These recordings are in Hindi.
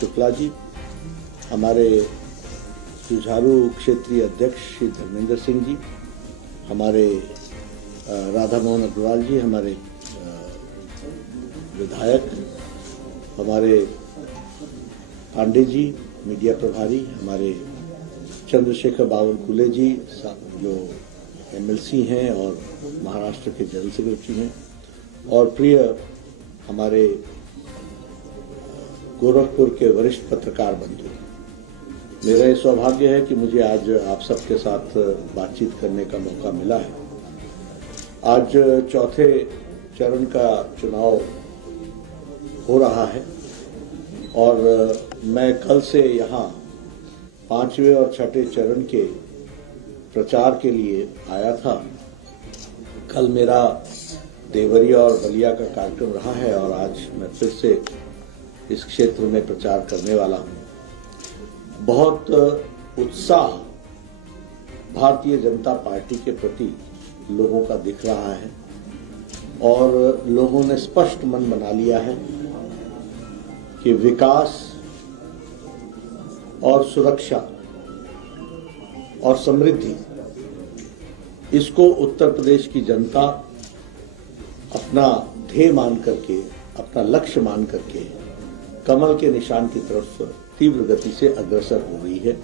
शुक्ला जी, हमारे जुझारू क्षेत्रीय अध्यक्ष श्री धर्मेंद्र सिंह जी, हमारे राधा मोहन अग्रवाल जी, हमारे विधायक, हमारे पांडे जी मीडिया प्रभारी, हमारे चंद्रशेखर बावनकुले जी जो एमएलसी हैं और महाराष्ट्र के जनरल सेक्रेटरी हैं, और प्रिय हमारे गोरखपुर के वरिष्ठ पत्रकार बंधु, मेरा ये सौभाग्य है कि मुझे आज आप सबके साथ बातचीत करने का मौका मिला है। आज चौथे चरण का चुनाव हो रहा है और मैं कल से यहाँ पांचवें और छठे चरण के प्रचार के लिए आया था। कल मेरा देवरिया और बलिया का कार्यक्रम रहा है और आज मैं फिर से इस क्षेत्र में प्रचार करने वाला हूं। बहुत उत्साह भारतीय जनता पार्टी के प्रति लोगों का दिख रहा है और लोगों ने स्पष्ट मन बना लिया है कि विकास और सुरक्षा और समृद्धि, इसको उत्तर प्रदेश की जनता अपना ध्येय मान करके, अपना लक्ष्य मान करके कमल के निशान की तरफ तीव्र गति से अग्रसर हो रही है।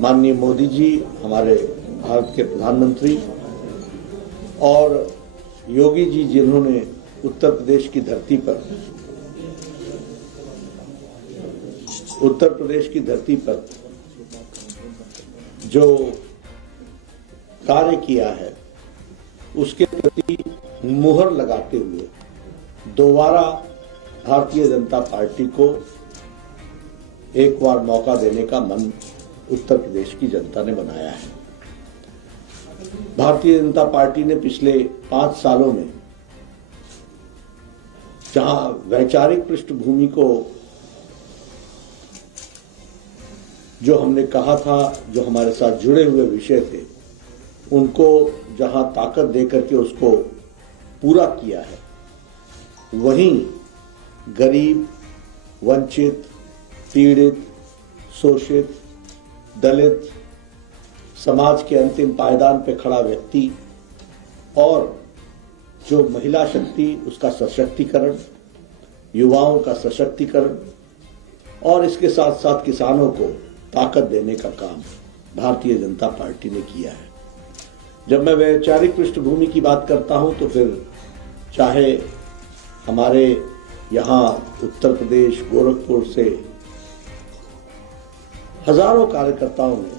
माननीय मोदी जी हमारे भारत के प्रधानमंत्री और योगी जी जिन्होंने उत्तर प्रदेश की धरती पर जो कार्य किया है उसके प्रति मुहर लगाते हुए दोबारा भारतीय जनता पार्टी को एक बार मौका देने का मन उत्तर प्रदेश की जनता ने बनाया है। भारतीय जनता पार्टी ने पिछले 5 सालों में जहां वैचारिक पृष्ठभूमि को जो हमने कहा था, जो हमारे साथ जुड़े हुए विषय थे, उनको जहां ताकत देकर के उसको पूरा किया है, वहीं गरीब, वंचित, पीड़ित, शोषित, दलित, समाज के अंतिम पायदान पर खड़ा व्यक्ति और जो महिला शक्ति, उसका सशक्तिकरण, युवाओं का सशक्तिकरण और इसके साथ साथ किसानों को ताकत देने का काम भारतीय जनता पार्टी ने किया है। जब मैं वैचारिक पृष्ठभूमि की बात करता हूं तो फिर चाहे हमारे यहाँ उत्तर प्रदेश गोरखपुर से हजारों कार्यकर्ताओं ने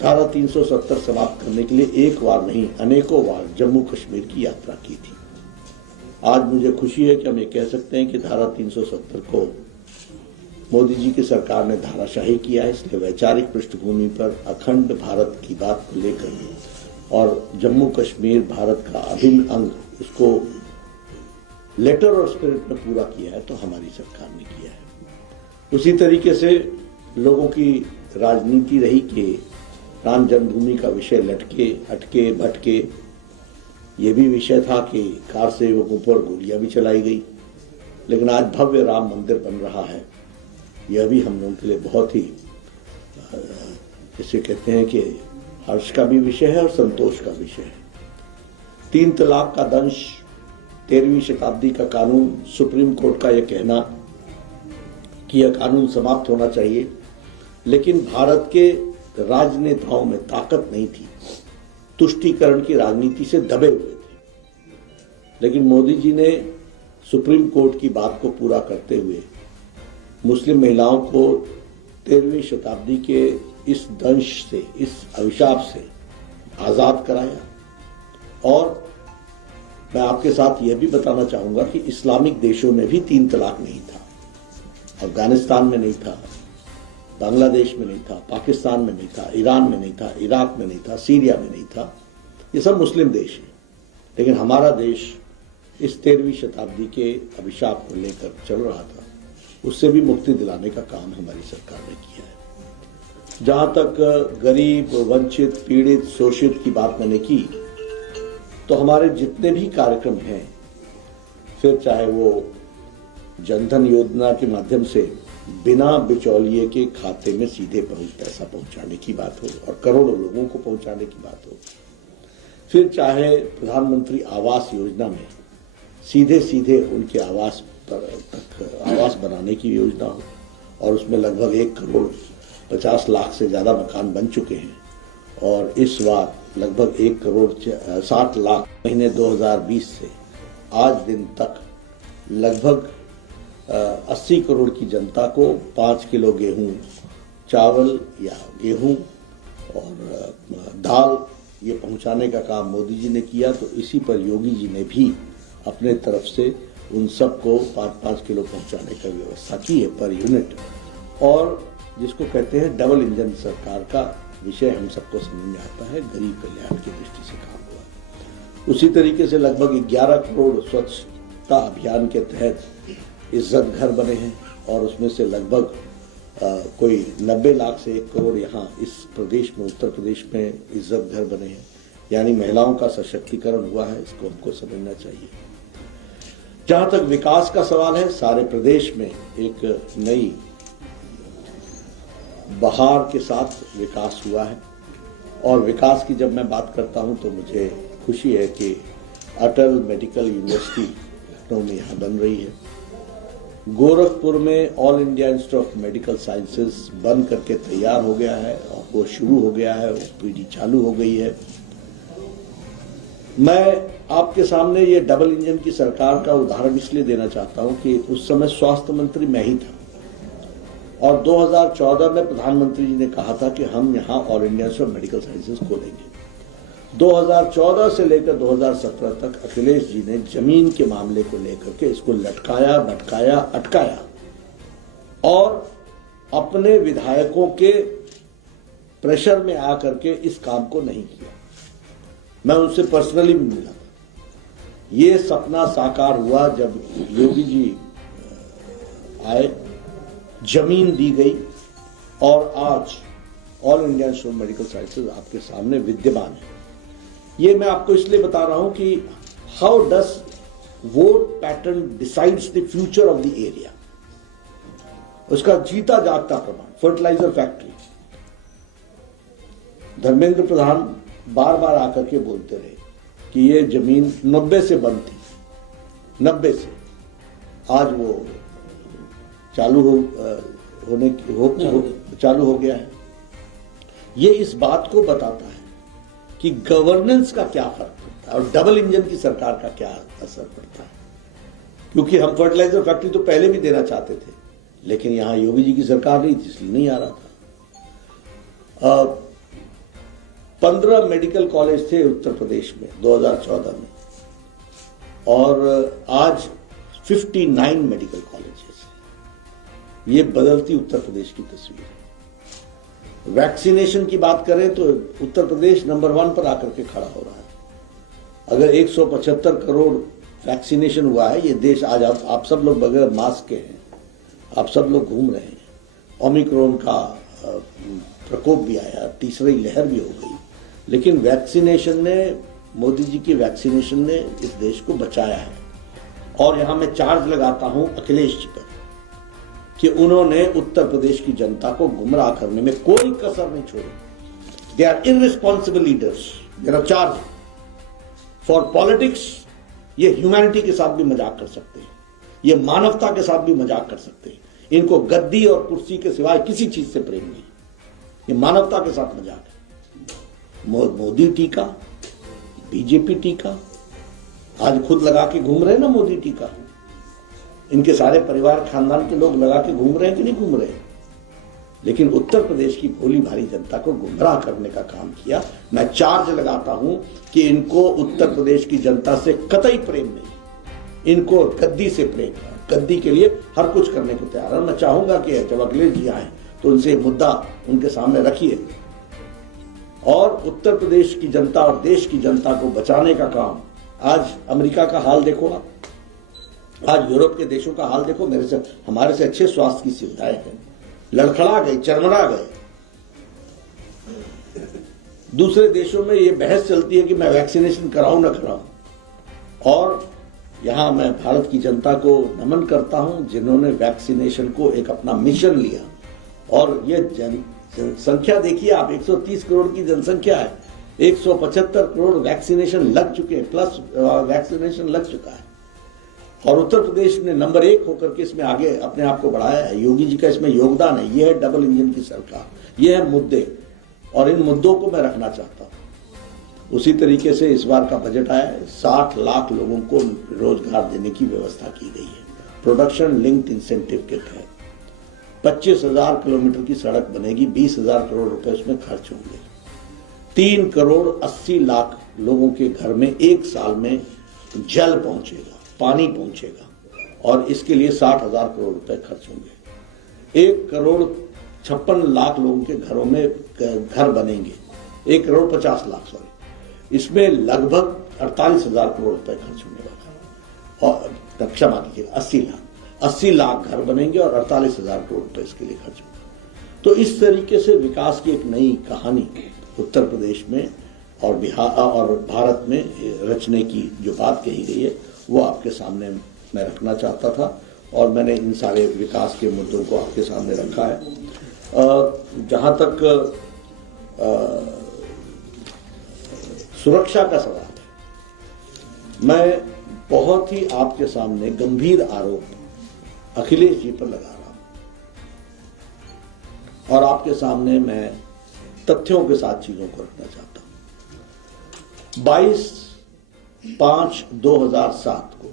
धारा 370 समाप्त करने के लिए एक बार नहीं अनेकों बार जम्मू कश्मीर की यात्रा की थी। आज मुझे खुशी है कि हम ये कह सकते हैं कि धारा 370 को मोदी जी की सरकार ने धाराशाही किया है। इसलिए वैचारिक पृष्ठभूमि पर अखंड भारत की बात को लेकर और जम्मू कश्मीर भारत का अभिन्न अंग, उसको लेटर और स्पिरिट में पूरा किया है तो हमारी सरकार ने किया है। उसी तरीके से लोगों की राजनीति रही कि राम जन्मभूमि का विषय लटके, हटके, भटके, ये भी विषय था कि कार सेवकों पर गोलियां भी चलाई गई, लेकिन आज भव्य राम मंदिर बन रहा है। यह भी हम लोगों के लिए बहुत ही जिसे कहते हैं कि हर्ष का भी विषय है और संतोष का विषय है। 3 तलाक का दंश, 13वीं शताब्दी का कानून, सुप्रीम कोर्ट का यह कहना कि यह कानून समाप्त होना चाहिए, लेकिन भारत के राजनेताओं में ताकत नहीं थी, तुष्टीकरण की राजनीति से दबे हुए थे। लेकिन मोदी जी ने सुप्रीम कोर्ट की बात को पूरा करते हुए मुस्लिम महिलाओं को 13वीं शताब्दी के इस दंश से, इस अभिशाप से आजाद कराया। और मैं आपके साथ यह भी बताना चाहूंगा कि इस्लामिक देशों में भी 3 तलाक नहीं था। अफगानिस्तान में नहीं था, बांग्लादेश में नहीं था, पाकिस्तान में नहीं था, ईरान में नहीं था, इराक में नहीं था, सीरिया में नहीं था। ये सब मुस्लिम देश हैं, लेकिन हमारा देश इस 13वीं शताब्दी के अभिशाप को लेकर चल रहा था, उससे भी मुक्ति दिलाने का काम हमारी सरकार ने किया है। जहां तक गरीब, वंचित, पीड़ित, शोषित की बात मैंने की, तो हमारे जितने भी कार्यक्रम हैं, फिर चाहे वो जनधन योजना के माध्यम से बिना बिचौलिए के खाते में सीधे पैसा पहुंचाने की बात हो और करोड़ों लोगों को पहुंचाने की बात हो, फिर चाहे प्रधानमंत्री आवास योजना में सीधे सीधे उनके आवास तक आवास बनाने की योजना हो और उसमें लगभग 1,50,00,000 से ज्यादा मकान बन चुके हैं और इस बार लगभग 1,60,00,000 महीने 2020 से आज दिन तक लगभग 80 करोड़ की जनता को 5 किलो गेहूं, चावल या गेहूं और दाल ये पहुंचाने का काम मोदी जी ने किया। तो इसी पर योगी जी ने भी अपने तरफ से उन सबको 5-5 किलो पहुंचाने का व्यवस्था की है पर यूनिट। और जिसको कहते हैं डबल इंजन सरकार का विषय हम सबको समझ में आता है, गरीब कल्याण की दृष्टि से काम हुआ। उसी तरीके से लगभग 11 करोड़ स्वच्छता अभियान के तहत इज्जत घर बने हैं और उसमें से लगभग कोई 90 लाख से 1 करोड़ यहाँ इस प्रदेश में, उत्तर प्रदेश में इज्जत घर बने हैं, यानी महिलाओं का सशक्तिकरण हुआ है। इसको हमको समझना चाहिए। जहां तक विकास का सवाल है, सारे प्रदेश में एक नई बहार के साथ विकास हुआ है और विकास की जब मैं बात करता हूं तो मुझे खुशी है कि अटल मेडिकल यूनिवर्सिटी लखनऊ में यहाँ बन रही है। गोरखपुर में all India institute of medical sciences बन करके तैयार हो गया है और वो शुरू हो गया है, ओपीडी चालू हो गई है। मैं आपके सामने ये डबल इंजन की सरकार का उदाहरण इसलिए देना चाहता हूं कि उस समय स्वास्थ्य मंत्री मैं ही था और 2014 में प्रधानमंत्री जी ने कहा था कि हम यहाँ all India institute of medical sciences खोलेंगे। 2014 से लेकर 2017 तक अखिलेश जी ने जमीन के मामले को लेकर के इसको लटकाया, भटकाया, अटकाया और अपने विधायकों के प्रेशर में आकर के इस काम को नहीं किया। मैं उनसे पर्सनली भी मिला था। ये सपना साकार हुआ जब योगी जी आए, जमीन दी गई और आज all India institute of medical sciences आपके सामने विद्यमान है। ये मैं आपको इसलिए बता रहा हूं कि how does vote pattern decides the future of the area, उसका जीता जागता प्रमाण। फर्टिलाइजर फैक्ट्री, धर्मेंद्र प्रधान बार बार आकर के बोलते रहे कि ये जमीन 90 से बंद थी, 90 से, आज वो चालू हो गया है। ये इस बात को बताता है कि गवर्नेंस का क्या फर्क पड़ता है और डबल इंजन की सरकार का क्या असर पड़ता है। क्योंकि हम फर्टिलाइजर फैक्ट्री तो पहले भी देना चाहते थे, लेकिन यहां योगी जी की सरकार नहीं थी, इसलिए नहीं आ रहा था। 15 मेडिकल कॉलेज थे उत्तर प्रदेश में 2014 में और आज 59 मेडिकल कॉलेजेस। ये बदलती उत्तर प्रदेश की तस्वीर है। वैक्सीनेशन की बात करें तो उत्तर प्रदेश नंबर 1 पर आकर के खड़ा हो रहा है। अगर 175 करोड़ वैक्सीनेशन हुआ है, ये देश आज आप सब लोग बगैर मास्क के हैं, आप सब लोग घूम रहे हैं। ओमिक्रॉन का प्रकोप भी आया, तीसरी लहर भी हो गई, लेकिन वैक्सीनेशन ने, मोदी जी की वैक्सीनेशन ने इस देश को बचाया है। और यहां मैं चार्ज लगाता हूं अखिलेश जी पर कि उन्होंने उत्तर प्रदेश की जनता को गुमराह करने में कोई कसर नहीं छोड़ी। They are irresponsible leaders, they are charge for politics. ये ह्यूमैनिटी के साथ भी मजाक कर सकते हैं, ये मानवता के साथ भी मजाक कर सकते हैं। इनको गद्दी और कुर्सी के सिवाय किसी चीज से प्रेम नहीं, ये मानवता के साथ मजाक है। मोदी टीका, बीजेपी टीका, आज खुद लगा के घूम रहे हैं ना मोदी टीका। इनके सारे परिवार खानदान के लोग लगा के घूम रहे हैं कि नहीं घूम रहे हैं, लेकिन उत्तर प्रदेश की भोली भारी जनता को गुमराह करने का काम किया। मैं चार्ज लगाता हूं कि इनको उत्तर प्रदेश की जनता से कतई प्रेम नहीं, इनको गद्दी से प्रेम है। गद्दी के लिए हर कुछ करने को तैयार है। मैं चाहूंगा कि जब अखिलेश जी आए तो उनसे मुद्दा उनके सामने रखिए और उत्तर प्रदेश की जनता और देश की जनता को बचाने का काम। आज अमेरिका का हाल देखो आप, आज यूरोप के देशों का हाल देखो। हमारे से अच्छे स्वास्थ्य की सुविधाएं हैं, लड़खड़ा गए, चरमरा गए। दूसरे देशों में ये बहस चलती है कि मैं वैक्सीनेशन कराऊं ना कराऊं, और यहाँ मैं भारत की जनता को नमन करता हूं जिन्होंने वैक्सीनेशन को एक अपना मिशन लिया। और ये जनसंख्या देखिए आप, 130 करोड़ की जनसंख्या है, 175 करोड़ वैक्सीनेशन लग चुके हैं, प्लस वैक्सीनेशन लग चुका है। और उत्तर प्रदेश ने नंबर 1 होकर के इसमें आगे अपने आप को बढ़ाया है। योगी जी का इसमें योगदान है। ये है डबल इंजन की सरकार, ये है मुद्दे, और इन मुद्दों को मैं रखना चाहता हूं। उसी तरीके से इस बार का बजट आया है, 60 लाख लोगों को रोजगार देने की व्यवस्था की गई है। प्रोडक्शन लिंक्ड इंसेंटिव के तहत 25,000 किलोमीटर की सड़क बनेगी, 20,000 करोड़ रुपए उसमें खर्च होंगे। 3 करोड़ 80 लाख लोगों के घर में एक साल में जल पहुंचेगा, पानी पहुंचेगा, और इसके लिए 60,000 करोड़ रुपए खर्च होंगे। 1 करोड़ 56 लाख लोगों के घरों में घर बनेंगे, 1 करोड़ 50 लाख, सॉरी, इसमें लगभग 48,000 करोड़ रुपए खर्च होने वाला है। और क्षमा कीजिएगा, 80 लाख घर बनेंगे और 48,000 करोड़ रुपए इसके लिए खर्च होगा। तो इस तरीके से विकास की एक नई कहानी उत्तर प्रदेश में और बिहार और भारत में रचने की जो बात कही गई है वो आपके सामने मैं रखना चाहता था, और मैंने इन सारे विकास के मुद्दों को आपके सामने रखा है। जहां तक सुरक्षा का सवाल है, मैं बहुत ही आपके सामने गंभीर आरोप अखिलेश जी पर लगा रहा हूं, और आपके सामने मैं तथ्यों के साथ चीजों को रखना चाहता हूं। 22/5/2007 को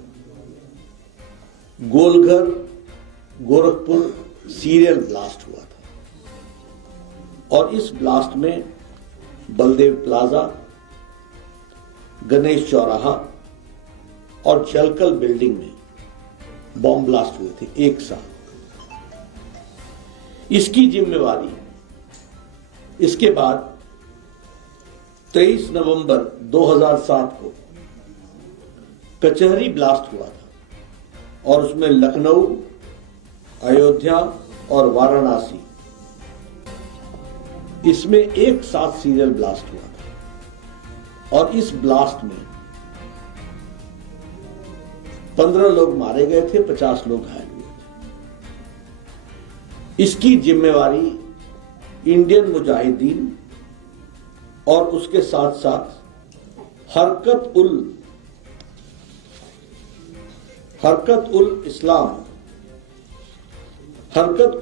गोलघर गोरखपुर सीरियल ब्लास्ट हुआ था, और इस ब्लास्ट में बलदेव प्लाजा, गणेश चौराहा और जलकल बिल्डिंग में बॉम्ब ब्लास्ट हुए थे एक साथ। इसकी जिम्मेवारी इसके बाद 23 नवंबर 2007 को कचहरी ब्लास्ट हुआ था, और उसमें लखनऊ, अयोध्या और वाराणसी, इसमें एक साथ सीरियल ब्लास्ट हुआ था। और इस ब्लास्ट में 15 लोग मारे गए थे, 50 लोग घायल हुए थे। इसकी जिम्मेवारी इंडियन मुजाहिदीन और उसके साथ साथ हरकत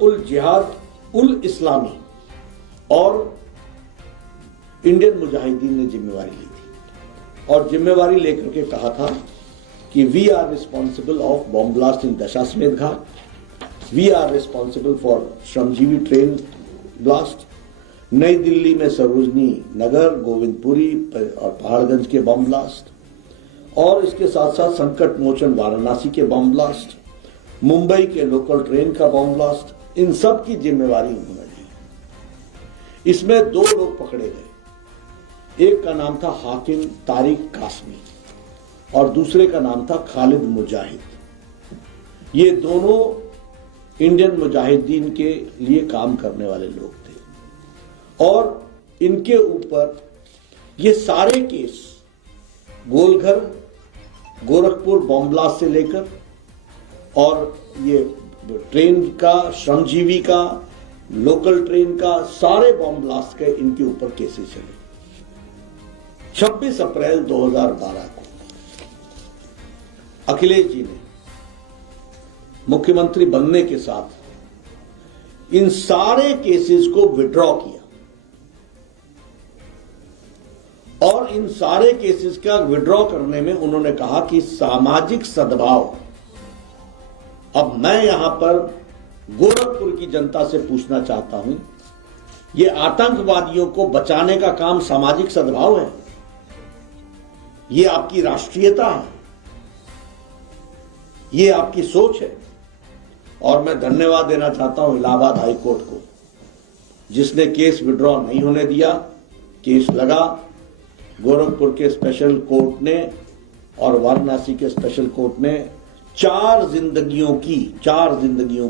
उल जिहाद उल इस्लामी और इंडियन मुजाहिदीन ने जिम्मेवारी ली थी, और जिम्मेवारी लेकर के कहा था कि we are responsible of bomb blast in Dashashwamedh Ghat, we are responsible for Shramjeevi train blast, New Delhi में सरोजनी नगर, गोविंदपुरी और पहाड़गंज के बॉम्ब ब्लास्ट, और इसके साथ साथ संकट मोचन वाराणसी के बॉम्ब ब्लास्ट, मुंबई के लोकल ट्रेन का बॉम्ब ब्लास्ट, इन सब की जिम्मेवारी उन्होंने ली। इसमें 2 लोग पकड़े गए, एक का नाम था हाकिम तारिक कासमी और दूसरे का नाम था खालिद मुजाहिद। ये दोनों इंडियन मुजाहिदीन के लिए काम करने वाले लोग थे, और इनके ऊपर ये सारे case Golghar Gorakhpur bomb blast से लेकर और ये ट्रेन का, श्रमजीवी का, लोकल ट्रेन का, सारे बॉम्ब ब्लास्ट के इनके ऊपर केसेस चले। 26 अप्रैल 2012 को अखिलेश जी ने मुख्यमंत्री बनने के साथ इन सारे केसेस को विड्रॉ किया, और इन सारे केसेस का विड्रॉ करने में उन्होंने कहा कि सामाजिक सद्भाव। अब मैं यहां पर गोरखपुर की जनता से पूछना चाहता हूं, ये आतंकवादियों को बचाने का काम सामाजिक सद्भाव है? ये आपकी राष्ट्रीयता है? ये आपकी सोच है? और मैं धन्यवाद देना चाहता हूं इलाहाबाद हाई कोर्ट को, जिसने केस विड्रॉ नहीं होने दिया। केस लगा, गोरखपुर के स्पेशल कोर्ट ने और वाराणसी के स्पेशल कोर्ट ने 4 जिंदगियों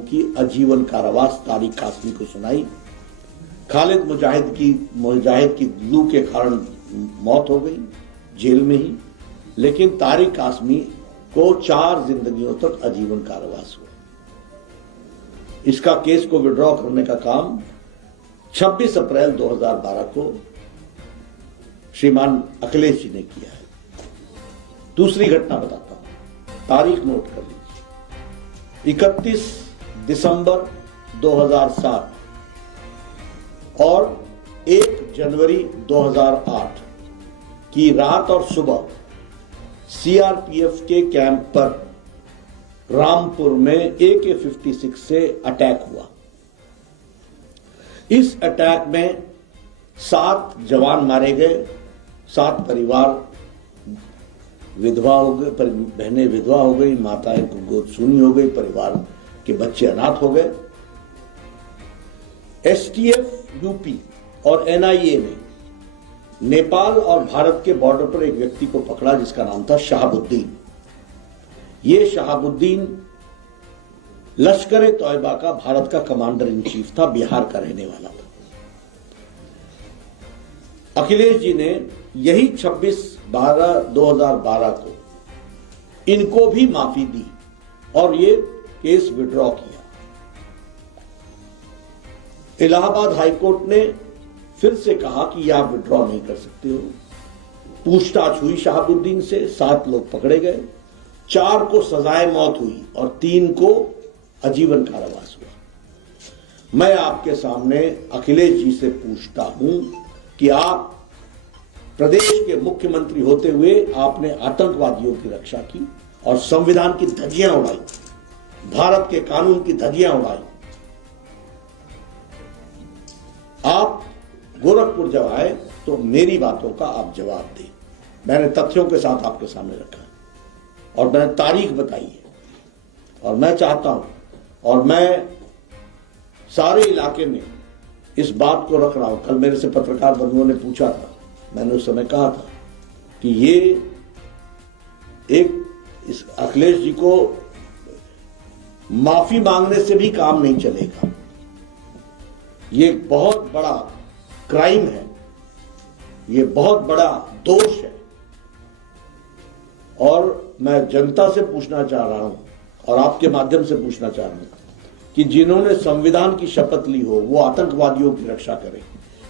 की आजीवन कारावास तारिक कासमी को सुनाई। खालिद मुजाहिद की लू के कारण मौत हो गई जेल में ही, लेकिन तारिक कासमी को 4 जिंदगियों तक आजीवन कारावास हुआ। इसका केस को विड्रॉ करने का काम 26 अप्रैल 2012 को श्रीमान अखिलेश जी ने किया है। दूसरी घटना बताता हूं, तारीख नोट कर लीजिए। 31 दिसंबर 2007 और 1 जनवरी 2008 की रात और सुबह सीआरपीएफ के कैंप पर रामपुर में AK-56 से अटैक हुआ। इस अटैक में 7 जवान मारे गए, 7 परिवार विधवा हो गए, बहनें विधवा हो गई, माताएं को गोद सूनी हो गई, परिवार के बच्चे अनाथ हो गए। एसटीएफ यूपी और एनआईए ने नेपाल और भारत के बॉर्डर पर एक व्यक्ति को पकड़ा जिसका नाम था शहाबुद्दीन। ये शहाबुद्दीन लश्कर ए तौयबा का भारत का कमांडर इन चीफ था, बिहार का रहने वाला था। अखिलेश जी ने यही 26/12/2012 को इनको भी माफी दी और ये केस विड्रॉ किया। इलाहाबाद हाईकोर्ट ने फिर से कहा कि यह आप विड्रॉ नहीं कर सकते हो। पूछताछ हुई शहाबुद्दीन से, 7 लोग पकड़े गए, 4 को सजाए मौत हुई और 3 को आजीवन कारावास हुआ। मैं आपके सामने अखिलेश जी से पूछता हूं कि आप प्रदेश के मुख्यमंत्री होते हुए आपने आतंकवादियों की रक्षा की और संविधान की धज्जियां उड़ाई, भारत के कानून की धज्जियां उड़ाई। आप गोरखपुर जब आए तो मेरी बातों का आप जवाब दें। मैंने तथ्यों के साथ आपके सामने रखा है और मैंने तारीख बताई है और मैं चाहता हूं और मैं सारे इलाके में इस बात को रख रहा हूं। कल मेरे से पत्रकार बंधुओं ने पूछा था, मैंने उस समय कहा था कि ये इस अखिलेश जी को माफी मांगने से भी काम नहीं चलेगा। ये बहुत बड़ा क्राइम है, ये बहुत बड़ा दोष है। और मैं जनता से पूछना चाह रहा हूं और आपके माध्यम से पूछना चाह रहा हूं कि जिन्होंने संविधान की शपथ ली हो वो आतंकवादियों की रक्षा करें।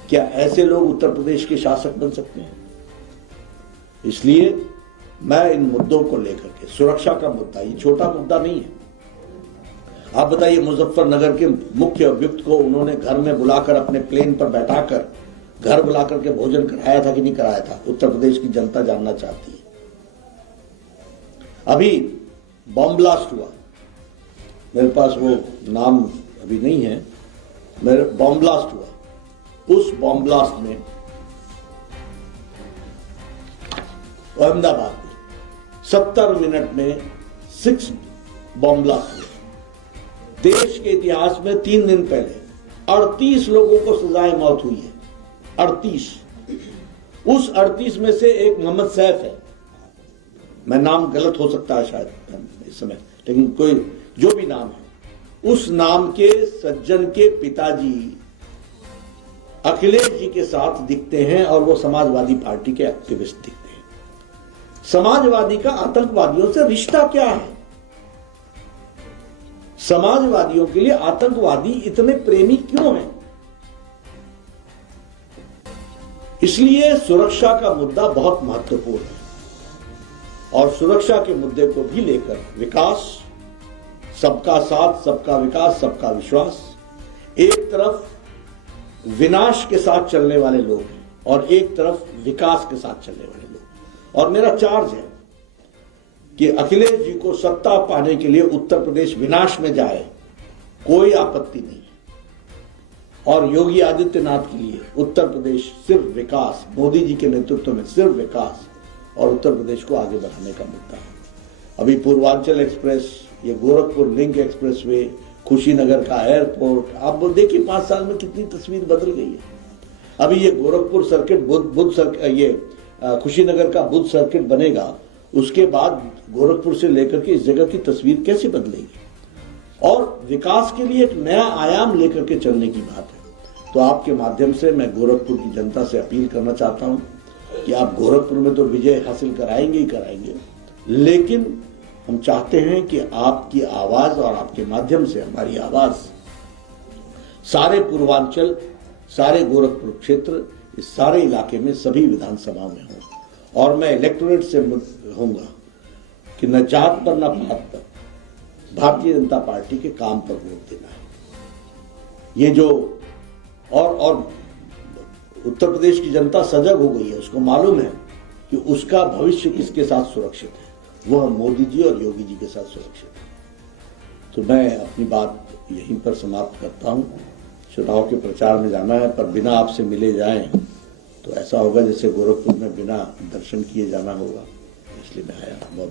क्या ऐसे लोग उत्तर प्रदेश के शासक बन सकते हैं? इसलिए मैं इन मुद्दों को लेकर के, सुरक्षा का मुद्दा ये छोटा मुद्दा नहीं है। आप बताइए, मुजफ्फरनगर के मुख्य अभियुक्त को उन्होंने घर में बुलाकर अपने प्लेन पर बैठाकर घर बुलाकर के भोजन कराया था कि नहीं कराया था? उत्तर प्रदेश की जनता जानना चाहती है। अभी बॉम्ब ब्लास्ट हुआ, मेरे पास वो नाम अभी नहीं है, मेरे बॉम्ब ब्लास्ट हुआ। उस बॉम्ब ब्लास्ट में अहमदाबाद में 70 मिनट में 6 बॉम्ब ब्लास्ट हुए। देश के इतिहास में 3 दिन पहले 38 लोगों को सजाए मौत हुई है। 38। उस 38 में से एक मोहम्मद सैफ है। मैं नाम गलत हो सकता है शायद इस समय, लेकिन कोई जो भी नाम है, उस नाम के सज्जन के पिताजी अखिलेश जी के साथ दिखते हैं और वो समाजवादी पार्टी के एक्टिविस्ट दिखते हैं। समाजवादी का आतंकवादियों से रिश्ता क्या है? समाजवादियों के लिए आतंकवादी इतने प्रेमी क्यों हैं? इसलिए सुरक्षा का मुद्दा बहुत महत्वपूर्ण है और सुरक्षा के मुद्दे को भी लेकर विकास, सबका साथ, सबका विकास, सबका विश्वास, एक तरफ विनाश के साथ चलने वाले लोग हैं और एक तरफ विकास के साथ चलने वाले लोग। और मेरा चार्ज है कि अखिलेश जी को सत्ता पाने के लिए उत्तर प्रदेश विनाश में जाए, कोई आपत्ति नहीं है। और योगी आदित्यनाथ के लिए उत्तर प्रदेश सिर्फ विकास, मोदी जी के नेतृत्व में सिर्फ विकास और उत्तर प्रदेश को आगे बढ़ाने का मुद्दा है। अभी पूर्वांचल एक्सप्रेस, ये गोरखपुर लिंक एक्सप्रेसवे, खुशीनगर का एयरपोर्ट, आप देखिए 5 साल में कितनी तस्वीर बदल गई है। अभी ये गोरखपुर सर्किट, बुद्ध सर्किट, ये खुशीनगर का बुद्ध सर्किट बनेगा, उसके बाद गोरखपुर से लेकर के इस जगह की तस्वीर कैसे बदलेगी? और विकास के लिए एक नया आयाम लेकर के चलने की बात है। तो आपके माध्यम से मैं गोरखपुर की जनता से अपील करना चाहता हूं कि आप गोरखपुर में तो विजय हासिल कराएंगे ही कराएंगे, लेकिन हम चाहते हैं कि आपकी आवाज और आपके माध्यम से हमारी आवाज सारे पूर्वांचल, सारे गोरखपुर क्षेत्र, इस सारे इलाके में सभी विधानसभा में हो। और मैं इलेक्टोरेट से होऊंगा कि न जात पर न पात पर भारतीय जनता पार्टी के काम पर वोट देना है। ये जो और उत्तर प्रदेश की जनता सजग हो गई है, उसको मालूम है कि उसका भविष्य किसके साथ सुरक्षित है, वह मोदी जी और योगी जी के साथ सुरक्षित है। तो मैं अपनी बात यहीं पर समाप्त करता हूं। चुनाव के प्रचार में जाना है, पर बिना आपसे मिले जाएं तो ऐसा होगा जैसे गोरखपुर में बिना दर्शन किए जाना होगा, इसलिए मैं आया। बहुत